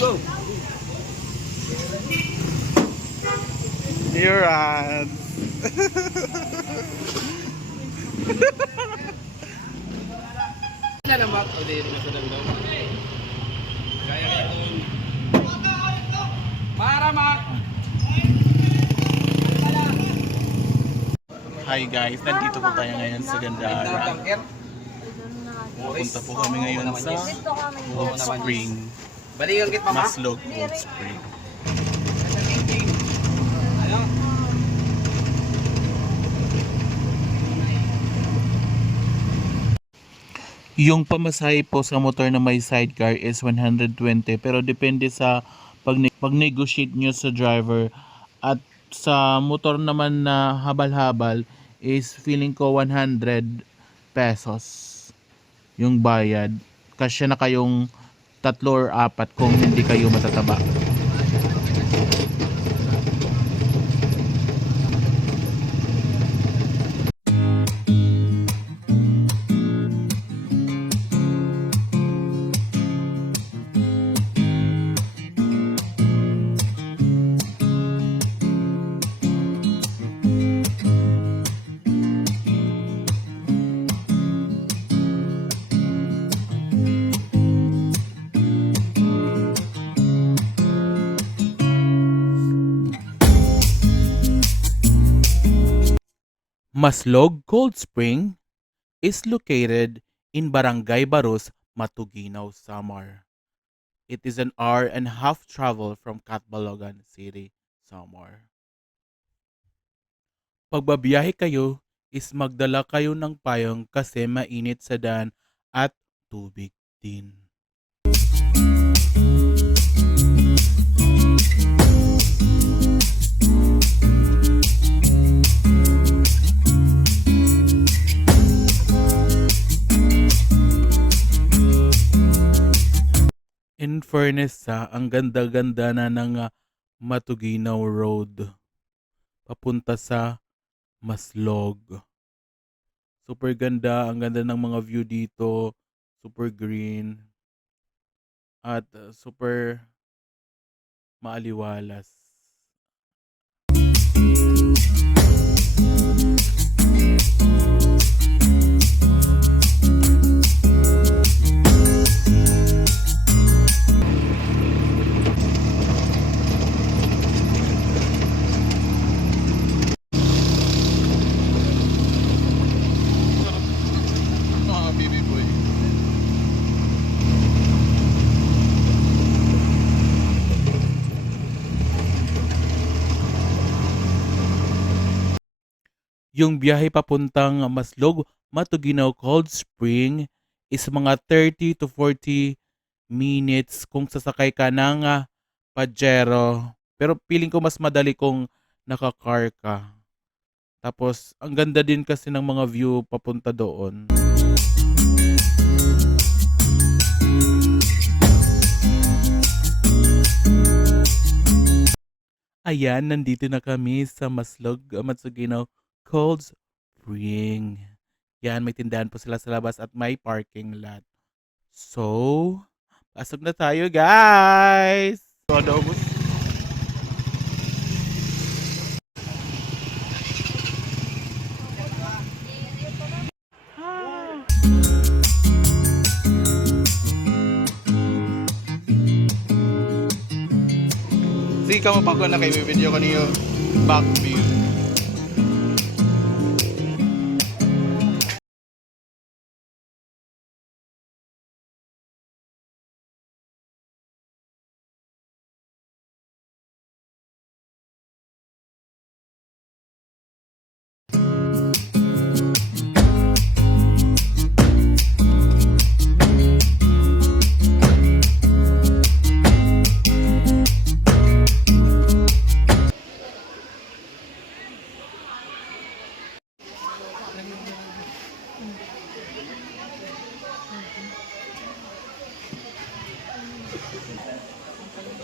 Go! Neurons. Kaya naman. O, di rin sa daw. Kaya ito. Para, Mac! Hi guys, nandito po tayo ngayon sa Gandara. Pupunta po kami ngayon sa Cold Spring. Balikan kit, Mama. Maslog Cold Spring. Ano? Yung pamasahe po sa motor na may sidecar is 120 pero depende sa pag-negotiate nyo sa driver. At sa motor naman na habal-habal is feeling ko 100 pesos yung bayad. Kasya na kayong 3 or 4 kung hindi kayo matataba. Maslog Cold Spring is located in Barangay Baros, Matuguinaw, Samar. It is an hour and a half travel from Catbalogan City, Samar. Pagbabiyahe kayo is magdala kayo ng payong kasi mainit sa daan at tubig din. In fairness ang ganda-ganda na ng Matuguinaw Road papunta sa Maslog. Super ganda, ang ganda ng mga view dito, super green at super maaliwalas. Yung biyahe papuntang Maslog, Matuguinaw Cold Spring is mga 30 to 40 minutes kung sasakay ka ng Pajero. Pero feeling ko mas madali kung naka-car ka. Tapos, ang ganda din kasi ng mga view papunta doon. Ayan, nandito na kami sa Maslog, Matuguinaw Cold Spring. Yan, may tindahan po sila sa labas at may parking lot. So, pasok na tayo, guys! Sige ka mapako na kay video ko niyo back view.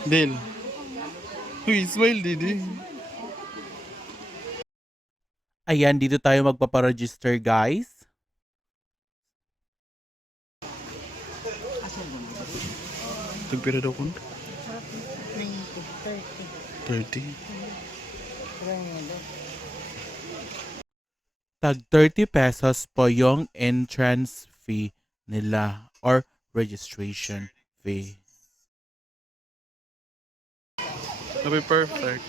Del. Uy, smile, Didi. Ayan, dito tayo magpaparegister, guys. Tagpira daw kung. 30. Tag 30 pesos po yung entrance fee nila or registration fee. That'll be perfect.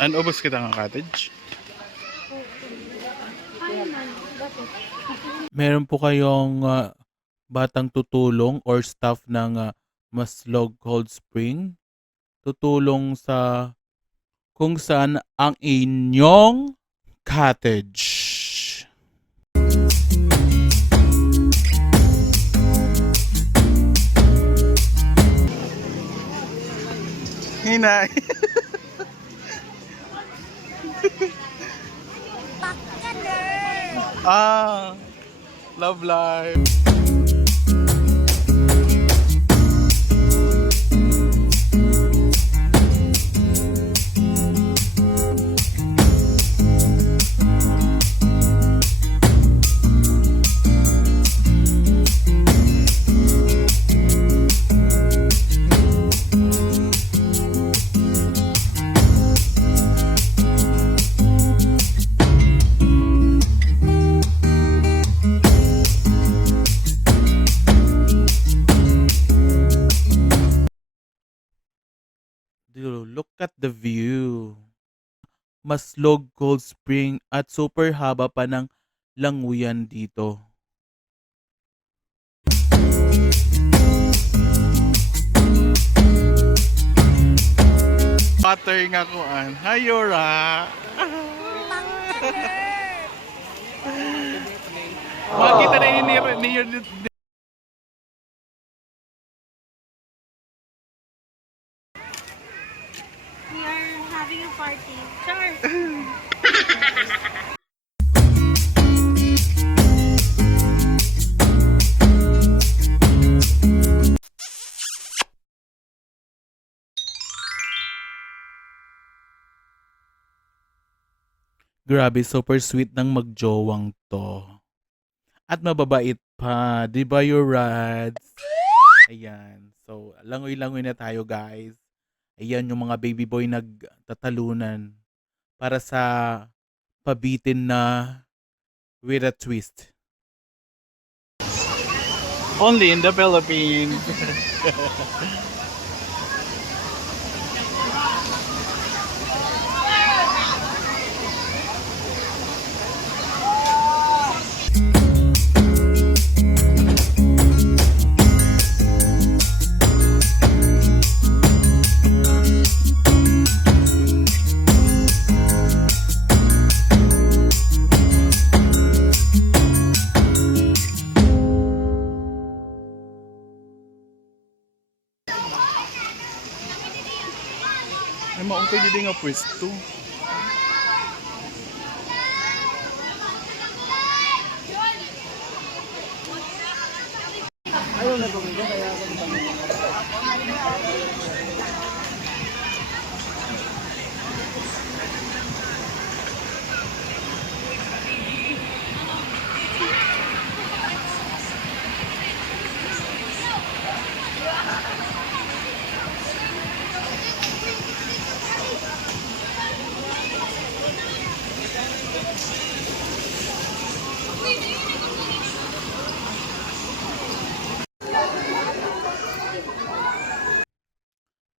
And ubos kita ng cottage? Meron po kayong batang tutulong or staff ng Maslog Cold Spring. Tutulong sa kung saan ang inyong cottage. Hinay. Love life. Dude, look at the view. Maslog Cold Spring at super haba pa ng languyan dito. Water nga kuan. Hi, Yora. Makita na ni We are having a party. Char! Grabe, super sweet ng magjowang to. At mababait pa. Di ba, Yorads? Ayan. So, langoy-langoy na tayo, guys. Ayan yung mga baby boy nagtatalunan para sa pabitin na with a twist. Only in the Philippines. Ay, maong pwede din nga pwesto.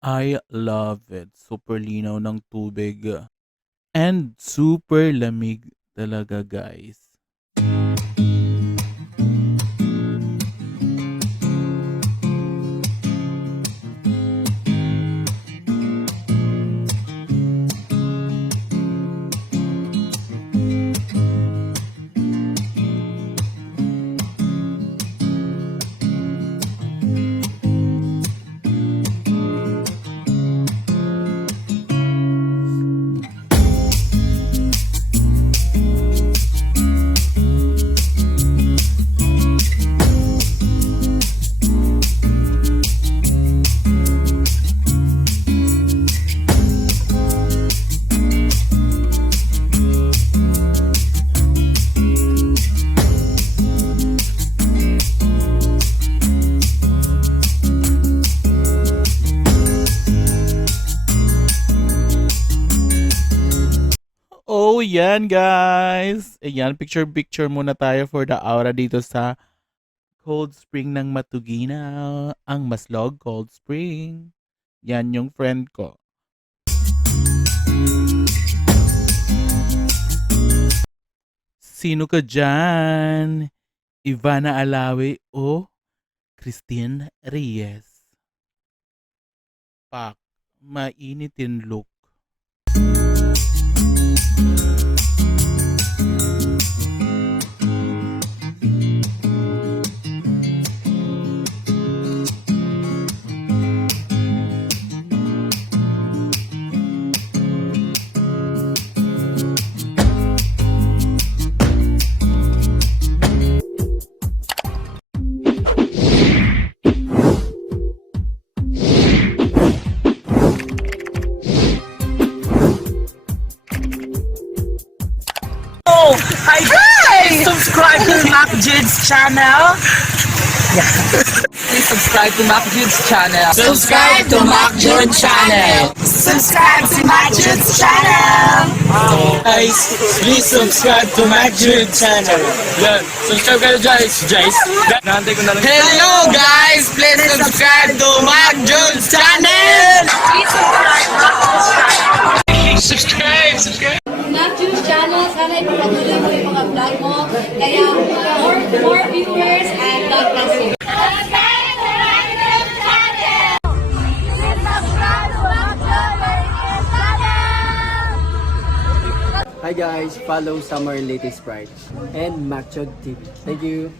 I love it. Super linaw ng tubig. And super lamig talaga, guys. ayan guys. Ayan, picture muna tayo for the aura dito sa Cold Spring ng Matugina. Ang Maslog Cold Spring. Yan yung friend ko. Sino ka dyan? Ivana Alawi o Christine Reyes? Pak, mainitin look. Hi guys! Subscribe to Mac Jude's channel. Please subscribe to Mac Jude's channel. Subscribe to Mac Jude's channel. Subscribe to Mac Jude's channel. Guys, please subscribe to Mac Jude channel. Yan, subscribe kayo guys. Nahantay ko na lang. Hello guys! Please subscribe to Mac Jude's channel. Subscribe! Not Juice channel, sana ipapatuloy mo yung mga vlog mo. Kaya more viewers and God bless you. Hi guys, follow Summer Latest Sprite and Macchog TV. Thank you.